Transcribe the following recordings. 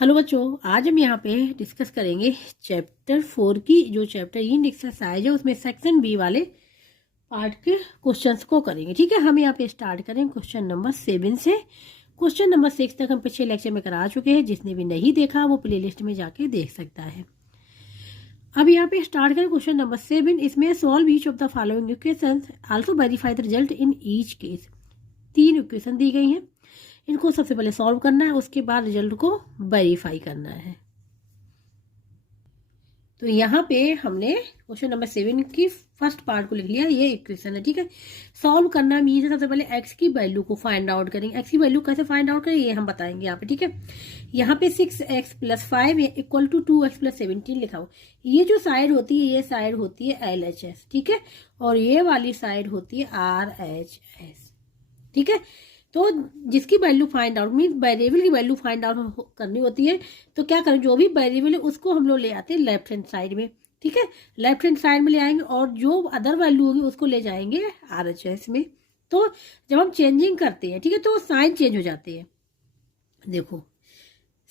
Hello बच्चों, आज हम यहाँ पे डिस्कस करेंगे चैप्टर 4 की जो चैप्टर इन एक्सरसाइज है उसमें सेक्शन बी वाले पार्ट के क्वेश्चंस को करेंगे। ठीक है, हम यहाँ पे स्टार्ट करेंगे क्वेश्चन नंबर 7 से। क्वेश्चन नंबर 6 तक हम पिछले लेक्चर में करा चुके हैं, जिसने भी नहीं देखा वो प्लेलिस्ट में जाके देख सकता है। अब यहाँ पे स्टार्ट करें क्वेश्चन नंबर 7। इसमें solve each of the following equations, also verify the result in each case. 3 equation दी गई हैं, इनको सबसे पहले सॉल्व करना है, उसके बाद रिजल्ट को वेरीफाई करना है। तो यहाँ पे हमने क्वेश्चन नंबर 7 की फर्स्ट पार्ट को लिख लिया, ये इक्वेशन है। ठीक है, सॉल्व करना मीन्स सबसे पहले एक्स की वैल्यू को फाइंड आउट करेंगे। एक्स की वैल्यू कैसे फाइंड आउट करें ये हम बताएंगे यहाँ पे। ठीक है, यहाँ पे 6x + 5 इक्वल टू 2x + 17 लिखा हो। ये जो साइड होती है ये साइड होती है LHS। ठीक है, और ये वाली साइड होती है RHS। ठीक है, तो जिसकी value find out mean variable की वैल्यू फाइंड आउट करनी होती है, तो क्या करें, जो भी वेरिएबल है उसको हम लोग ले आते हैं लेफ्ट हैंड साइड में। ठीक है, लेफ्ट हैंड साइड में ले आएंगे और जो अदर वैल्यू होगी उसको ले जाएंगे RHS में। तो जब हम चेंजिंग करते हैं, ठीक है, तो साइन चेंज हो जाते हैं। देखो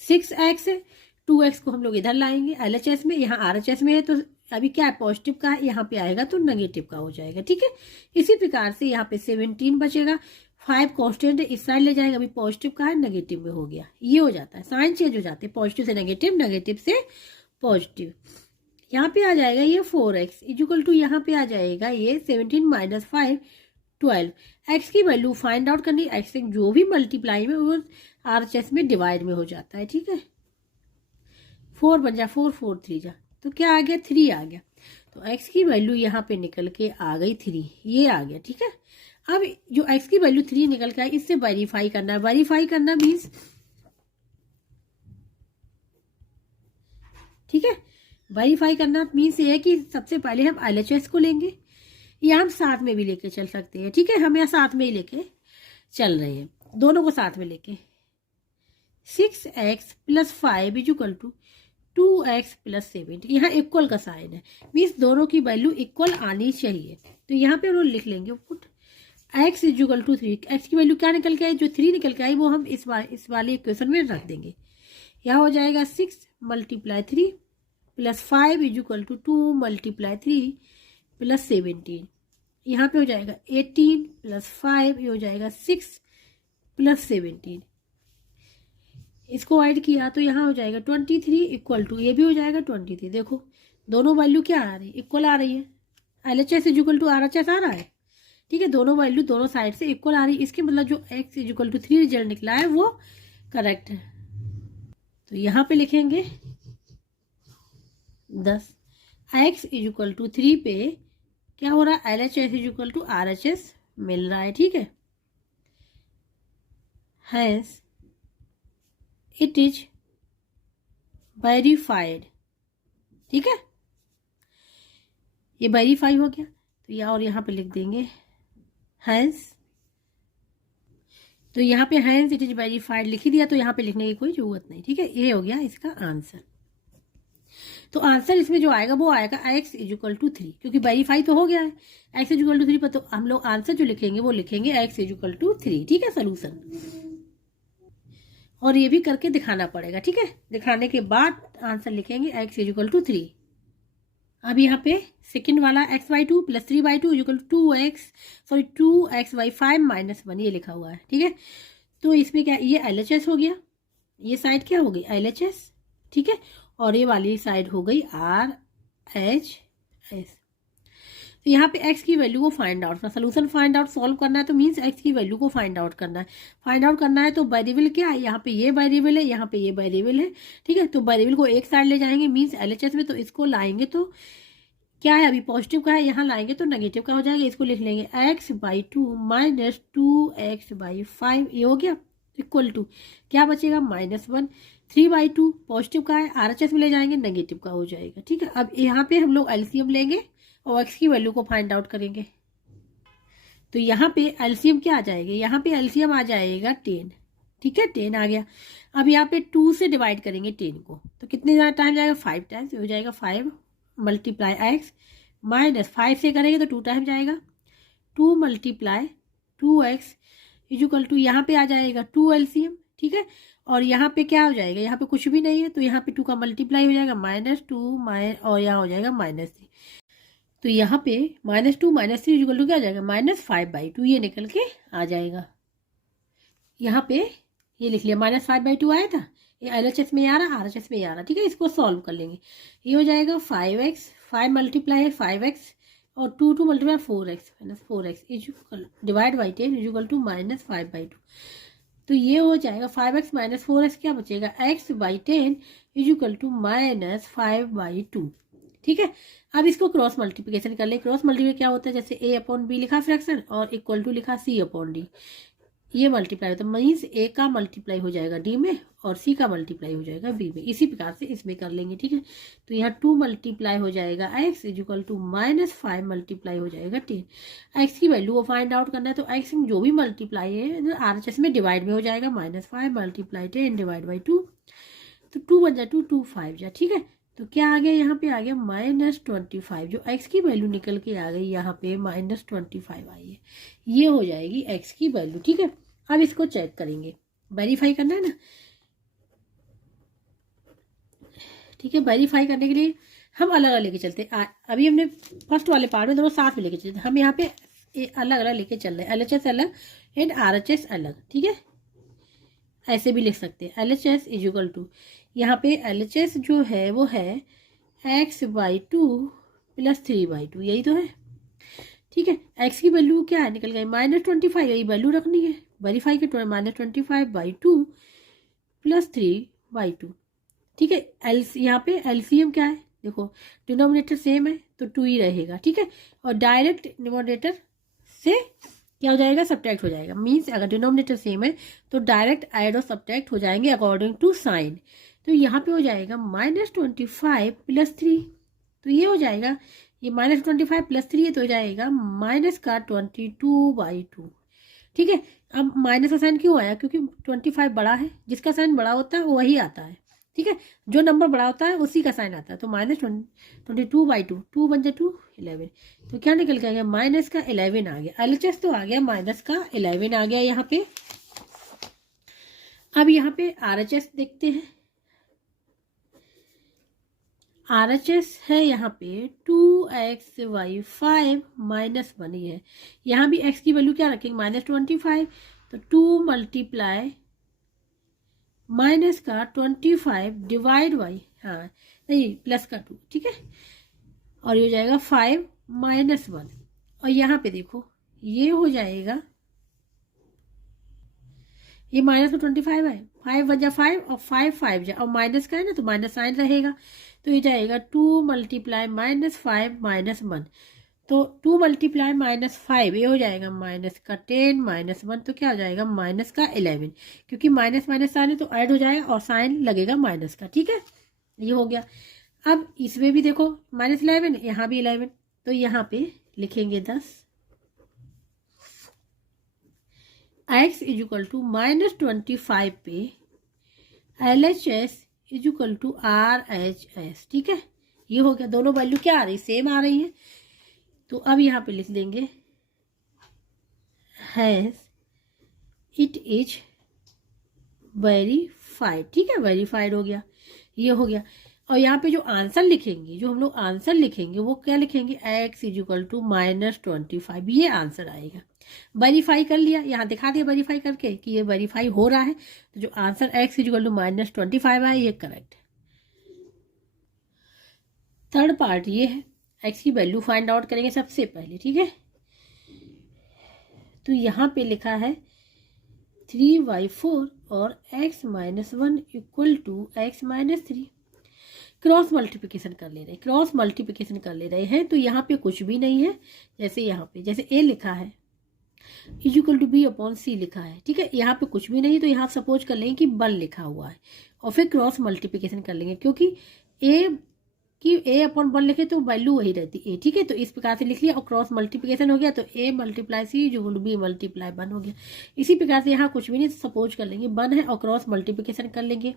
6x है, 2x को हम लोग इधर लाएंगे LHS में, यहाँ RHS में है, तो अभी क्या है, पॉजिटिव का है, यहाँ पे आएगा तो नेगेटिव का हो जाएगा। ठीक है, इसी प्रकार से यहाँ पे 17 बचेगा। 5 कांस्टेंट है, इस साइड ले जाएगा, अभी पॉजिटिव का है नेगेटिव में हो गया। ये हो जाता है, साइन चेंज हो जाते हैं, पॉजिटिव से नेगेटिव, नेगेटिव से पॉजिटिव। यहाँ पे आ जाएगा ये 4x इक्वल टू, यहाँ पे आ जाएगा ये 17 - 5 12। एक्स की वैल्यू फाइंड आउट करनी, एक्स से जो भी मल्टीप्लाई में वो RHS में डिवाइड में हो जाता है। ठीक है, 4 बन जा 4 4 3 जा, तो क्या आ गया, 3 आ गया। तो x की वैल्यू यहाँ पे निकल के आ गई 3, ये आ गया। ठीक है, अब जो x की वैल्यू 3 निकल के आई, इससे वेरीफाई करना है। वेरीफाई करना मीन्स, ठीक है, वेरीफाई करना मीन्स ये है कि सबसे पहले हम LHS को लेंगे, या हम साथ में भी लेके चल सकते हैं। ठीक है, हम यहाँ साथ में ही लेके चल रहे हैं, दोनों को साथ में लेके। 6x + 5 इक्वल टू 2x + 7, यहाँ इक्वल का साइन है, मीन्स दोनों की वैल्यू इक्वल आनी चाहिए। तो यहाँ पे हम लोग लिख लेंगे put x equal to 3। X की वैल्यू क्या निकल के आई, जो 3 निकल के आई वो हम इस वाली इक्वेशन में रख देंगे। यहाँ हो जाएगा 6 × 3 + 5 इक्वल टू 2 × 3 + 17। यहाँ पे हो जाएगा 18 + 5, ये हो जाएगा 6 + 17। इसको ऐड किया तो यहाँ हो जाएगा 23 इक्वल टू, ये भी हो जाएगा 23। देखो दोनों वैल्यू क्या आ रही है, इक्वल आ रही है। LHS इक्वल टू RHS आ रहा है। ठीक है, दोनों वैल्यू दोनों साइड से इक्वल आ रही है, इसके मतलब जो x इक्वल टू 3 रिजल्ट निकला है वो करेक्ट है। तो यहाँ पे लिखेंगे 10। x इक्वल टू 3 पे क्या हो रहा है, LHS इक्वल टू RHS मिल रहा है। ठीक है, हैंस इट इज वेरीफाइड। ठीक है, ये वेरीफाई हो गया, तो यहाँ और यहाँ पे लिख देंगे हैंस। तो यहाँ पे हैंस इट इज वेरीफाइड लिख ही दिया, तो यहाँ पे लिखने की कोई जरूरत नहीं। ठीक है, ये हो गया इसका आंसर। तो आंसर इसमें जो आएगा वो आएगा x इक्वल टू 3, क्योंकि वेरीफाई तो हो गया है x इक्वल टू 3 पर। तो हम लोग आंसर जो लिखेंगे वो लिखेंगे x इक्वल टू 3। ठीक है, सोल्यूशन। और ये भी करके दिखाना पड़ेगा। ठीक है, दिखाने के बाद आंसर लिखेंगे x इक्वल टू 3। अब यहाँ पे सेकंड वाला x/2 + 3/2 इक्वल टू 2x/5 - 1 ये लिखा हुआ है। ठीक है, तो इसमें क्या, ये LHS हो गया, ये साइड क्या हो गई LHS। ठीक है, और ये वाली साइड हो गई RHS। तो यहाँ पे x की वैल्यू को फाइंड आउट करना, सोल्यूशन फाइंड आउट सॉल्व करना है, तो मीन्स x की वैल्यू को फाइंड आउट करना है। फाइंड आउट करना है तो वेरिएबल क्या है, यहाँ पे ये वेरिएबल है, यहाँ पे ये वेरिएबल है। ठीक है, तो वेरिएबल को एक साइड ले जाएंगे मीन्स LHS में, तो इसको लाएंगे तो क्या है, अभी पॉजिटिव का है, यहाँ लाएंगे तो नेगेटिव का हो जाएगा। इसको लिख लेंगे x/2 - 2x/5, ये हो गया इक्वल टू क्या बचेगा -1। 3/2 पॉजिटिव का है, RHS में ले जाएंगे नेगेटिव का हो जाएगा। ठीक है, अब यहाँ पे हम लोग LCM लेंगे और x की वैल्यू को फाइंड आउट करेंगे। तो यहाँ पे LCM क्या आ जाएगा, यहाँ पे LCM आ जाएगा 10। ठीक है, 10 आ गया। अब यहाँ पे 2 से डिवाइड करेंगे 10 को, तो कितने टाइम जाएगा, 5 टाइम्स हो जाएगा। 5 × x -5 से करेंगे तो 2 टाइम जाएगा। 2 × 2x इक्वल टू, यहाँ पे आ जाएगा 2 LCM। ठीक है, और यहाँ पे क्या हो जाएगा, यहाँ पे कुछ भी नहीं है तो यहाँ पे 2 का मल्टीप्लाई हो जाएगा -2 और यहाँ हो जाएगा -3। तो यहाँ पे -2 -3 इक्वल टू क्या हो जाएगा -5/2, ये निकल के आ जाएगा। यहाँ पे ये लिख लिया -5/2 आया था, ये LHS में आ रहा, RHS में आ रहा, ठीक है। इसको सॉल्व कर लेंगे, ये हो जाएगा 5x, 5 मल्टीप्लाई है 5x और 2 multiply 4x -4x equal divide by 10 equal to -5/2। तो ये हो जाएगा 5x - 4x क्या बचेगा x/10 इक्वल टू -5/2, ठीक है। अब इसको क्रॉस मल्टीप्लिकेशन कर ले। क्रॉस मल्टीप्लिकेशन क्या होता है, जैसे a/b लिखा फ्रैक्शन और इक्वल टू लिखा c/d, ये मल्टीप्लाई होता है, मीन्स a का मल्टीप्लाई हो जाएगा d में और c का मल्टीप्लाई हो जाएगा b में। इसी प्रकार से इसमें कर लेंगे, ठीक है। तो यहाँ 2 मल्टीप्लाई हो जाएगा x इक्वल टू -5 मल्टीप्लाई हो जाएगा 10। x की वैल्यू को फाइंड आउट करना है तो x जो भी मल्टीप्लाई है RHS में डिवाइड में हो जाएगा, -5 मल्टीप्लाई 10 डिवाइड बाई 2, तो 2 बन जाए 2 2 5 जा, ठीक है। तो क्या आ गया, यहाँ पे आ गया -25, जो x की वैल्यू निकल के आ गई यहाँ पे -25 आई है, ये हो जाएगी x की वैल्यू, ठीक है। अब इसको चेक करेंगे, वेरीफाई करना है ना, ठीक है। वेरीफाई करने के लिए हम अलग अलग लेके चलते हैं। अभी हमने फर्स्ट वाले पार्ट में दोनों साथ में लेके चलते, हम यहाँ पे अलग अलग लेके चल रहे हैं, LHS अलग एंड RHS अलग, ठीक है। ऐसे भी लिख सकते हैं, LHS इक्वल टू, यहाँ पे LHS जो है वो है x/2 + 3/2, यही तो है, ठीक है। x की वैल्यू क्या है, निकल गई -25, यही वैल्यू रखनी है। वेरीफाई के -25/2 + 3/2, ठीक है। यहाँ पे LCM क्या है, देखो डिनोमिनेटर सेम है तो 2 ही रहेगा, ठीक है। और डायरेक्ट डिनोमिनेटर से क्या हो जाएगा, सब्ट्रैक्ट हो जाएगा, मीन्स अगर डिनोमिनेटर सेम है तो डायरेक्ट ऐड और सब्ट्रैक्ट हो जाएंगे अकॉर्डिंग टू साइन। तो यहाँ पे हो जाएगा -25 + 3, तो ये हो जाएगा, ये -25 + 3 है तो हो जाएगा -22/2, ठीक है। अब माइनस का साइन क्यों आया, क्योंकि 25 बड़ा है, जिसका साइन बड़ा होता है वो वही आता है, ठीक है। जो नंबर बड़ा होता है उसी का साइन आता है, तो -22/2, 2 बन जाए 2 11, तो क्या निकल के आ गया, माइनस का 11 आ गया। LHS तो आ गया, माइनस का 11 आ गया यहाँ पे। अब यहाँ पे RHS देखते हैं, RHS है यहाँ पे 2x/5 -1 ही है। यहाँ भी x की वैल्यू क्या रखेंगे, -25, तो 2 मल्टीप्लाई माइनस का 25 डिवाइड बाई, हाँ नहीं प्लस का 2, ठीक है। और ये हो जाएगा 5 -1, और यहाँ पे देखो ये हो जाएगा, ये -25 है, 5 बजा 5 और 5 5 जा, और माइनस का है ना तो माइनस साइन रहेगा, तो ये जाएगा 2 मल्टीप्लाई -5 -1, तो 2 मल्टीप्लाई -5 ये हो जाएगा -10 -1, तो क्या हो जाएगा -11, क्योंकि माइनस माइनस साइन है तो ऐड हो जाएगा और साइन लगेगा माइनस का, ठीक है। ये हो गया। अब इसमें भी देखो -11, यहाँ भी 11, तो यहाँ पे लिखेंगे 10, x इक्वल टू -25 पे LHS इक्वल टू RHS, ठीक है। ये हो गया, दोनों वैल्यू क्या आ रही, सेम आ रही है। तो अब यहाँ पे लिख देंगे हैज इट इज वेरीफाइड, ठीक है, वेरीफाइड हो गया, ये हो गया। और यहाँ पे जो आंसर लिखेंगे, जो हम लोग आंसर लिखेंगे वो क्या लिखेंगे, x इक्वल टू -25, ये आंसर आएगा। वेरीफाई कर लिया, यहाँ दिखा दिया वेरीफाई करके कि ये वेरीफाई हो रहा है, तो जो आंसर x इक्वल टू -25 है ये करेक्ट है। थर्ड पार्ट ये है, x की वैल्यू फाइंड आउट करेंगे सबसे पहले, ठीक है। तो यहाँ पे लिखा है 3/4 और x -1 equal to x -3, cross multiplication कर ले रहे हैं, क्रॉस मल्टीप्लिकेशन कर ले रहे हैं। तो यहाँ पे कुछ भी नहीं है, जैसे यहाँ पे जैसे a लिखा है इक्वल टू b/c लिखा है, ठीक है। यहाँ पे कुछ भी नहीं, तो यहाँ सपोज कर लेंगे कि 1 लिखा हुआ है और फिर क्रॉस मल्टीप्लिकेशन कर लेंगे, क्योंकि a/1 लिखे तो वैल्यू वही रहती है, ठीक है। तो इस प्रकार से लिख लिया और क्रॉस मल्टीप्लिकेशन हो गया, तो a × c equal to b × 1 हो गया। इसी प्रकार से यहाँ कुछ भी नहीं, सपोज कर लेंगे 1 है और क्रॉस मल्टीप्लिकेशन कर लेंगे,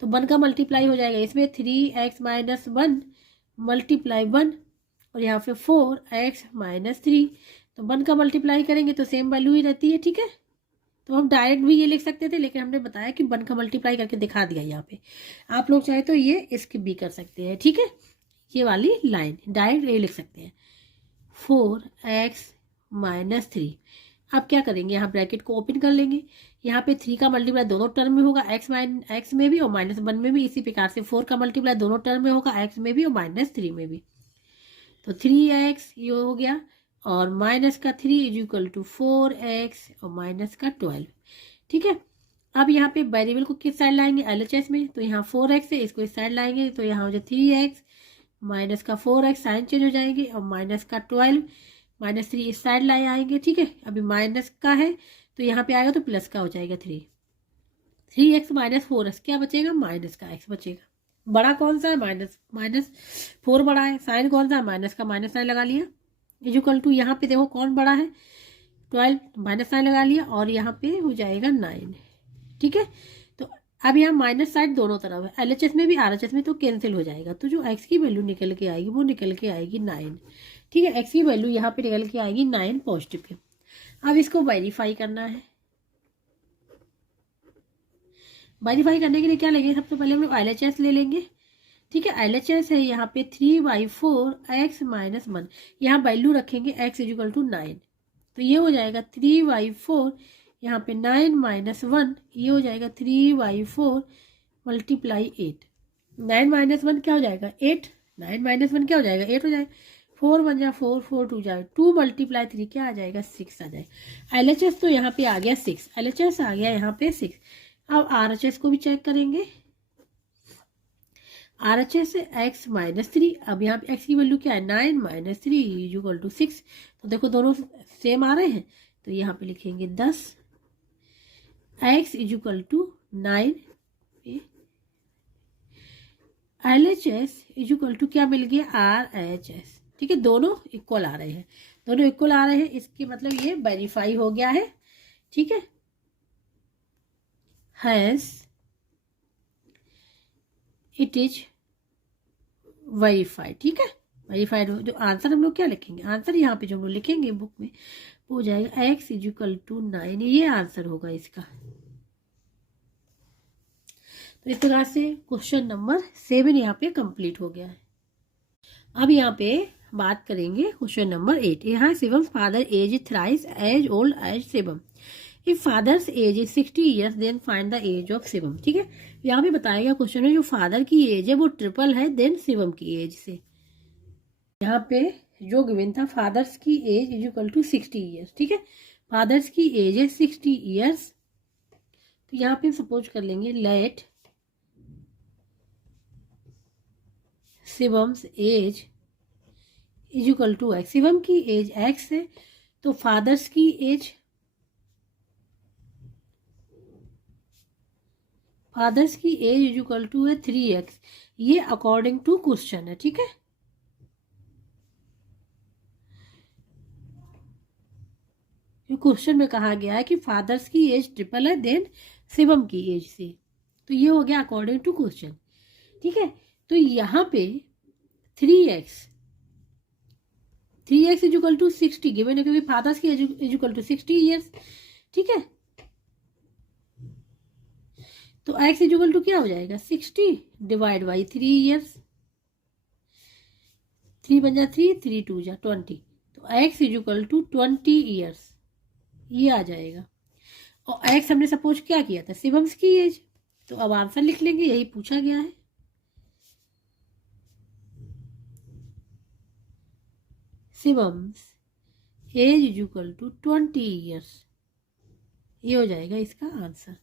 तो 1 का मल्टीप्लाई हो जाएगा इसमें 3x - 1 × 1, और यहाँ पे 4x - 3, तो 1 का मल्टीप्लाई करेंगे तो सेम वैल्यू ही रहती है, ठीक है। तो हम डायरेक्ट भी ये लिख सकते थे, लेकिन हमने बताया कि 1 का मल्टीप्लाई करके दिखा दिया यहाँ पे। आप लोग चाहे तो ये स्किप भी कर सकते हैं, ठीक है। ये वाली लाइन डायरेक्ट ये लिख सकते हैं 4x - 3। अब क्या करेंगे, यहाँ ब्रैकेट को ओपन कर लेंगे। यहाँ पे 3 का मल्टीप्लाई दोनों टर्म में होगा, एक्स में भी और -1 में भी। इसी प्रकार से 4 का मल्टीप्लाई दोनों टर्म में होगा, एक्स में भी और -3 में भी। तो 3x ये हो गया, और -3 = 4x और -12, ठीक है। अब यहाँ पे वेरिएबल को किस साइड लाएंगे, LHS में। तो यहाँ 4x है, इसको इस साइड लाएंगे, तो यहाँ हो जाए 3x -4x, साइन चेंज हो जाएंगे, और -12 -3 इस साइड लाए आएंगे, ठीक है। अभी माइनस का है तो यहाँ पे आएगा तो प्लस का हो जाएगा 3x - 4x, क्या बचेगा, माइनस का x बचेगा। बड़ा कौन सा है, -4 बड़ा है। साइन कौन सा है, माइनस का माइनस साइन लगा लिया, = यहाँ पे देखो कौन बड़ा है, 12 माइनस साइन लगा लिया, और यहाँ पे हो जाएगा 9, ठीक है। तो अब यहाँ माइनस साइड दोनों तरफ है, LHS में भी RHS में, तो कैंसिल हो जाएगा। तो जो x की वैल्यू निकल के आएगी वो निकल के आएगी 9, ठीक है। x की वैल्यू यहाँ पे निकल के आएगी 9 पॉजिटिव के। अब इसको वेरीफाई करना है। वेरीफाई करने के लिए क्या लेंगे, सबसे पहले हम लोग LHS ले लेंगे, ठीक है। LHS है यहाँ पे 3/4 x - 1, यहाँ वैल्यू रखेंगे x = 9, तो ये हो जाएगा 3/4, यहाँ पे 9 - 1, ये हो जाएगा 3/4 × 8। 9 - 1 क्या हो जाएगा, 8। 9 - 1 क्या हो जाएगा, 8 हो जाएगा। 4 1 जा 4, 4 2 जाए 2 × 3 क्या आ जाएगा, 6 आ जाएगा। LHS तो यहाँ पे आ गया 6, LHS आ गया यहाँ पे 6। अब RHS को भी चेक करेंगे। RHS है x - 3। अब यहाँ पे x की वैल्यू क्या है, 9 - 3 = 6। तो देखो दोनों सेम आ रहे हैं, तो यहाँ पे लिखेंगे 10, x = 9, LHS = क्या मिल गया, RHS, ठीक है। दोनों इक्वल आ रहे हैं, दोनों इक्वल आ रहे हैं, इसके मतलब ये वेरीफाई हो गया है, ठीक है। हैज इट इज वेरीफाइड, ठीक है। वेरीफाइड हो, जो आंसर हम लोग क्या लिखेंगे, आंसर यहाँ पे जो हम लोग लिखेंगे बुक में वो हो जाएगा x = 9, ये आंसर होगा इसका। तो इस प्रकार से क्वेश्चन नंबर 7 यहाँ पे कंप्लीट हो गया है। अब यहाँ पे बात करेंगे क्वेश्चन नंबर 8। यहाँ Shivam father age thrice as old as Shivam. If father's age is 60 years then find the age of Shivam, ठीक है। यहाँ पे बताया गया क्वेश्चन में जो फादर की एज है वो ट्रिपल है देन शिवम की एज से। यहाँ पे जो गिवन था फादर्स की एज = 60 ईयर्स, ठीक है। फादर्स की एज है 60 ईयर्स, तो यहाँ पे सपोज कर लेंगे लेट शिवम्स एज = x। शिवम की एज x है, तो फादर्स की एज = है 3x। ये अकॉर्डिंग टू क्वेश्चन है, ठीक है। क्वेश्चन में कहा गया है कि फादर्स की एज ट्रिपल है देन शिवम की एज से, तो ये हो गया अकॉर्डिंग टू क्वेश्चन, ठीक है। तो यहाँ पे 3x = 60 गिवन है, क्योंकि फादर्स की एज = 60 ईयर्स, ठीक है। तो x = क्या हो जाएगा, 60 / 3 ईयर्स, 3 बन जा 3, 3 2 जा 20, तो x = 20 ईयर्स, ये आ जाएगा। और x हमने सपोज क्या किया था, शिवम्स की एज, तो अब आंसर लिख लेंगे, यही पूछा गया है। शिवम्स एज = 20 ईयर्स, ये हो जाएगा इसका आंसर।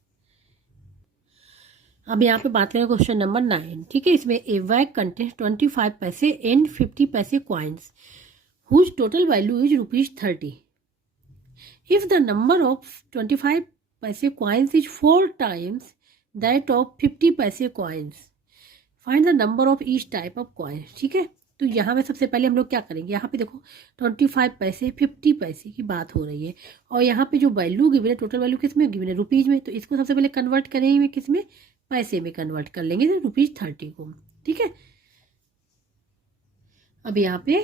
अब यहाँ पे बात करें क्वेश्चन नंबर 9, ठीक है। इसमें ए बैग कंटेन्स 25 पैसे एंड 50 पैसे coins whose total value is ₹30। If the number of 25 पैसे coins is 4 times that of 50 पैसे coins, find the number of each type of coin, ठीक है। तो यहाँ में सबसे पहले हम लोग क्या करेंगे, यहाँ पे देखो 25 पैसे 50 पैसे की बात हो रही है, और यहाँ पे जो वैल्यू गिवन है, टोटल वैल्यू किस में गिवन है, रुपीज में, तो इसको सबसे पहले कन्वर्ट करेंगे किस में, पैसे में कन्वर्ट कर लेंगे, ₹30 को, ठीक है। अब यहाँ पे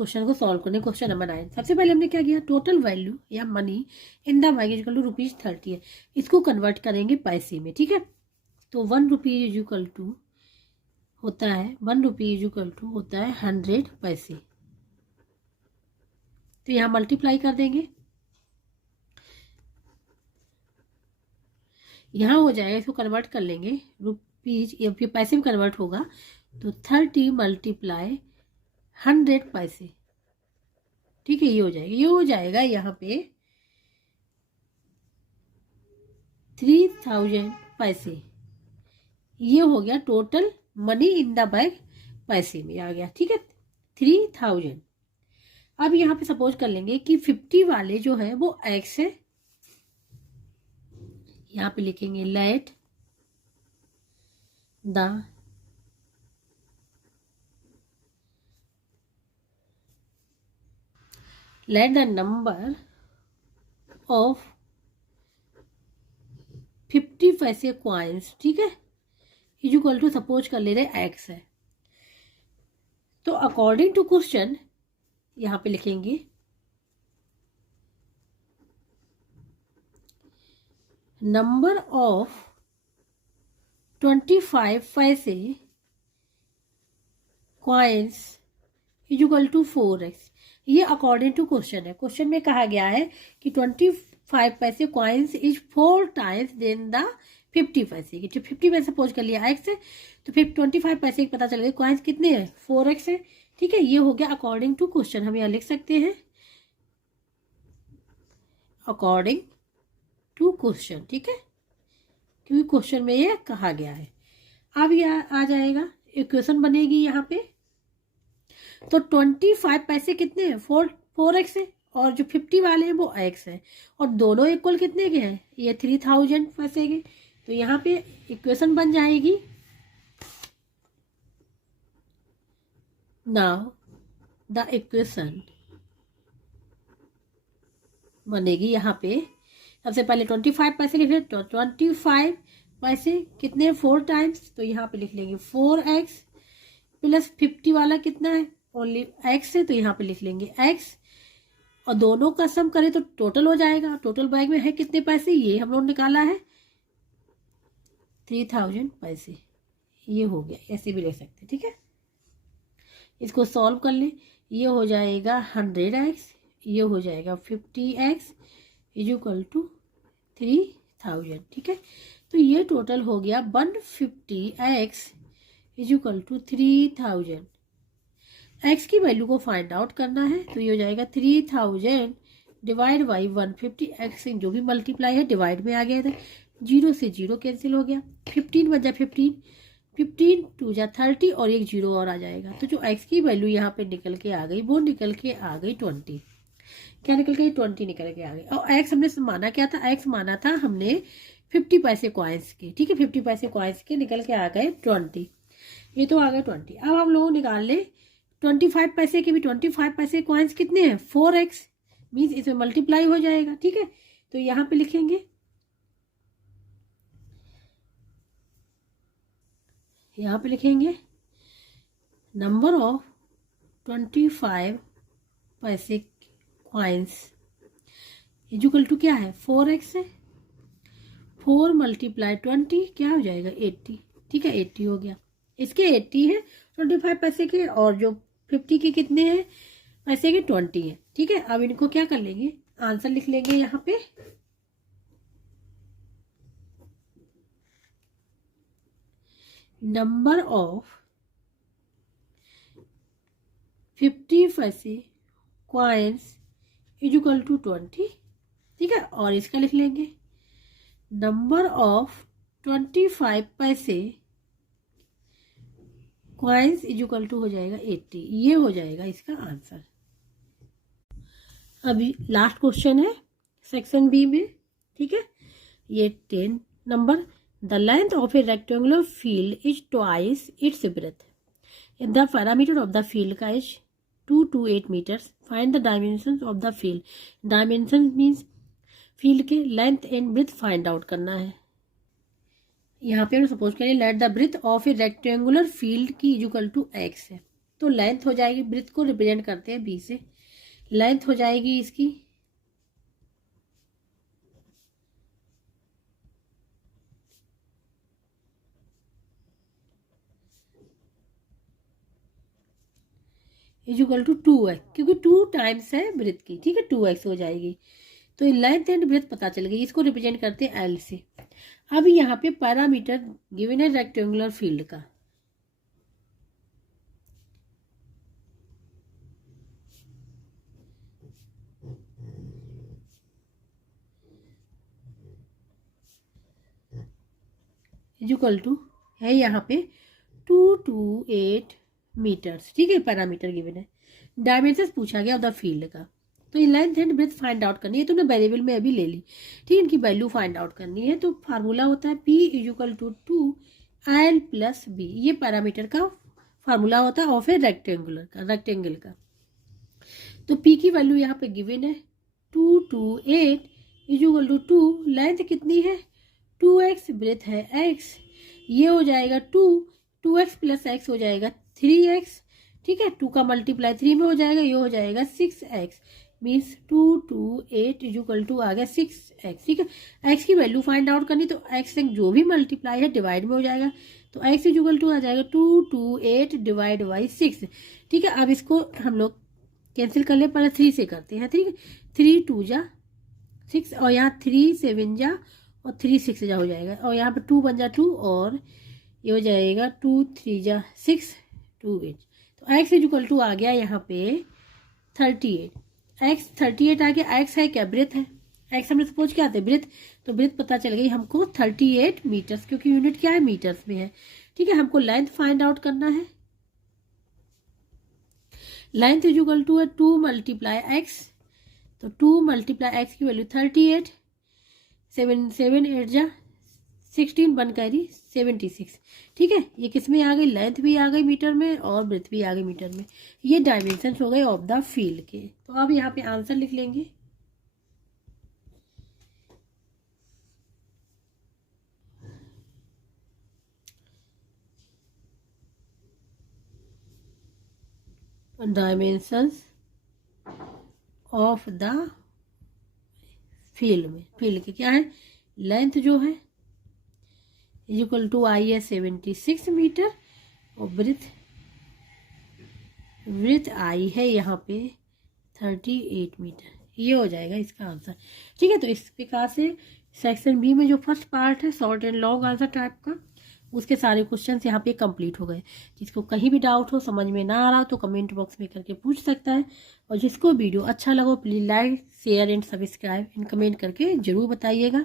क्वेश्चन को सॉल्व करने, क्वेश्चन नंबर 9। सबसे पहले हमने क्या किया, टोटल वैल्यू या money in the bag equal to ₹30 है, इसको कन्वर्ट करेंगे पैसे में, ठीक है। तो 1 रुपी इज इक्वल टू होता है 1 रुपी इज इक्वल टू होता है 100 पैसे। तो यहाँ मल्टीप्लाई कर देंगे, यहाँ हो जाएगा, इसको कन्वर्ट कर लेंगे रुपीज, ये पैसे में कन्वर्ट होगा तो 30 मल्टीप्लाई 100 पैसे, ठीक है। ये हो जाएगा यहाँ पे 3000 पैसे। ये हो गया total money in the bag, पैसे में आ गया, ठीक है, 3000। अब यहाँ पे सपोज कर लेंगे कि 50 वाले जो है वो एक्स है, यहाँ पे लिखेंगे लेट द नंबर ऑफ 50 पैसे कॉइन्स, ठीक है, इज इक्वल टू सपोज कर ले रहे एक्स है। तो अकॉर्डिंग टू क्वेश्चन यहाँ पे लिखेंगे नंबर ऑफ 25 पैसे coins is equal to 4x। ये अकॉर्डिंग टू क्वेश्चन है। क्वेश्चन में कहा गया है कि 25 पैसे coins is 4 times than the 50 पैसे की। जो 50 पैसे सपोज कर लिया x है, तो फिर 25 पैसे पता चल गया कॉइन्स कितने हैं, 4x है, ठीक है। ये हो गया अकॉर्डिंग टू क्वेश्चन। हम यहाँ लिख सकते हैं अकॉर्डिंग टू क्वेश्चन, ठीक है, क्योंकि क्वेश्चन में ये कहा गया है। अब यह आ जाएगा, इक्वेशन बनेगी यहाँ पे। तो 25 पैसे कितने हैं, 4x है, और जो 50 वाले हैं वो x है, और दोनों इक्वल कितने के हैं, ये 3000 पैसे के। तो यहाँ पे इक्वेशन बन जाएगी, नाउ द इक्वेशन बनेगी यहाँ पे। सबसे पहले 25 पैसे लिख लें, तो 25 पैसे कितने, 4 टाइम्स, तो यहाँ पे लिख लेंगे 4x प्लस 50 वाला कितना है, ओनली x है, तो यहाँ पे लिख लेंगे x, और दोनों का सम करें तो टोटल हो जाएगा। टोटल बैग में है कितने पैसे, ये हम लोग निकाला है 3000 पैसे। ये हो गया, ऐसे भी ले सकते, ठीक है। इसको सॉल्व कर ले, ये हो जाएगा 100x, ये हो जाएगा 50x इज इक्वल टू 3000, ठीक है। तो ये टोटल हो गया 150x is equal to 3000। x की वैल्यू को फाइंड आउट करना है, तो ये हो जाएगा 3000 डिवाइड बाई 150। x जो भी मल्टीप्लाई है डिवाइड में आ गया था, 0 से 0 कैंसिल हो गया, 15 बचा 15, 15 2 जा 30, और एक 0 और आ जाएगा। तो जो x की वैल्यू यहाँ पे निकल के आ गई, वो निकल के आ गई 20। क्या निकल गई, 20 निकल के आ गई। और x हमने माना क्या था, x माना था हमने 50 पैसे कॉइन्स के, ठीक है, 50 पैसे कॉइन्स के निकल के आ गए 20। ये तो आ गए 20। अब हम लोग निकाल ले 25 पैसे के भी। 25 पैसे कॉइन्स कितने हैं, 4x, मीन्स इसमें मल्टीप्लाई हो जाएगा, ठीक है। तो यहाँ पे लिखेंगे, यहाँ पे लिखेंगे नंबर ऑफ 25 पैसे कॉइन्स इज इक्वल टू क्या है, 4x है, 4 मल्टीप्लाई 20 क्या हो जाएगा 80, ठीक है, 80 हो गया। इसके 80 है 25 पैसे के, और जो 50 के कितने हैं पैसे के, 20 है, ठीक है। अब इनको क्या कर लेंगे, आंसर लिख लेंगे यहाँ पे। नंबर ऑफ 50 पैसे कॉइन्स इज इक्वल टू 20, ठीक है। और इसका लिख लेंगे नंबर ऑफ 25 पैसे कॉइन्स इज इक्वल टू हो जाएगा 80। ये हो जाएगा इसका आंसर। अभी लास्ट क्वेश्चन है सेक्शन बी में, ठीक है। ये 10 number, the length of a rectangular field is twice its breadth. The parameter of the field का is 2 to 8 metres. Find the dimension of the field. Dimension means field के length and breadth find out करना है। यहाँ पे हम suppose करें let the breadth of a rectangular field की is equal to x है, तो लेंथ हो जाएगी, ब्रेथ को रिप्रेजेंट करते हैं बी से, लेंथ हो जाएगी इसकी इक्वल टू 2x, क्योंकि 2 टाइम्स है ब्रेथ की, ठीक है, 2x हो जाएगी। तो लेंथ एंड ब्रेथ पता चल गई, इसको रिप्रेजेंट करते हैं एल से। अब यहाँ पे पैरामीटर गिवन है रेक्टेंगुलर फील्ड का, इक्वल टू है यहाँ पे 228 मीटर्स, ठीक है, पैरामीटर गिवन है। डायमेंशन पूछा गया द फील्ड का, तो ये length and breadth find out करनी है, तो हमने वेरिएबल में अभी ले ली, ठीक है, इनकी वैल्यू फाइंड आउट करनी है। तो फार्मूला होता है P equal to 2l plus b, ये पैरामीटर का फार्मूला होता है ऑफ ए रेक्टेंगल का। तो P की वैल्यू यहाँ पे गिवन है 228 इक्वल टू 2, लेंथ कितनी है 2x, ब्रेथ है x, ये हो जाएगा 2x प्लस x हो जाएगा 3x, ठीक है, 2 का मल्टीप्लाई 3 में हो जाएगा, ये हो जाएगा 6x, मीन्स 228 इक्वल टू आ गया 6x, ठीक है। x की वैल्यू फाइंड आउट करनी, तो x से जो भी मल्टीप्लाई है डिवाइड में हो जाएगा, तो x इक्वल टू आ जाएगा 228 डिवाइड बाई 6, ठीक है। अब इसको हम लोग कैंसिल कर ले, पहले 3 से करते हैं, ठीक है, 3 2 जा 6 और यहाँ 3 7 जा और 3 6 जा हो जाएगा, और यहाँ पे 2 बन जा 2 और ये हो जाएगा 2 3 जा 6 2 8, तो x इक्वल टू आ गया यहाँ पे 38, x 38 आ गया। x है क्या, ब्रेथ है, x हमने सपोज क्या आते ब्रेथ, तो ब्रेथ पता चल गई हमको 38 मीटर्स, क्योंकि यूनिट क्या है मीटर्स में है, ठीक है। हमको लेंथ फाइंड आउट करना है, लेंथ इक्वल टू है 2 मल्टीप्लाई x, तो 2 मल्टीप्लाई x की वैल्यू 38, 7 8 जा 16 बन कैरी 76, ठीक है। ये किस में आ गई, लेंथ भी आ गई मीटर में और ब्रेथ भी आ गई मीटर में, ये डायमेंशन हो गए ऑफ द फील्ड के। तो अब यहाँ पे आंसर लिख लेंगे, डायमेंशंस ऑफ द फील्ड में, फील्ड के क्या है, लेंथ जो है इक्वल टू आई है 76 मीटर और ब्रेथ आई है यहाँ पे 38 मीटर, ये हो जाएगा इसका आंसर, ठीक है। तो इस प्रकार से सेक्शन बी में जो फर्स्ट पार्ट है short and long answer type का, उसके सारे क्वेश्चंस यहाँ पे कंप्लीट हो गए। जिसको कहीं भी डाउट हो, समझ में ना आ रहा हो, तो कमेंट बॉक्स में करके पूछ सकता है, और जिसको वीडियो अच्छा लगा please like share and subscribe and comment करके जरूर बताइएगा।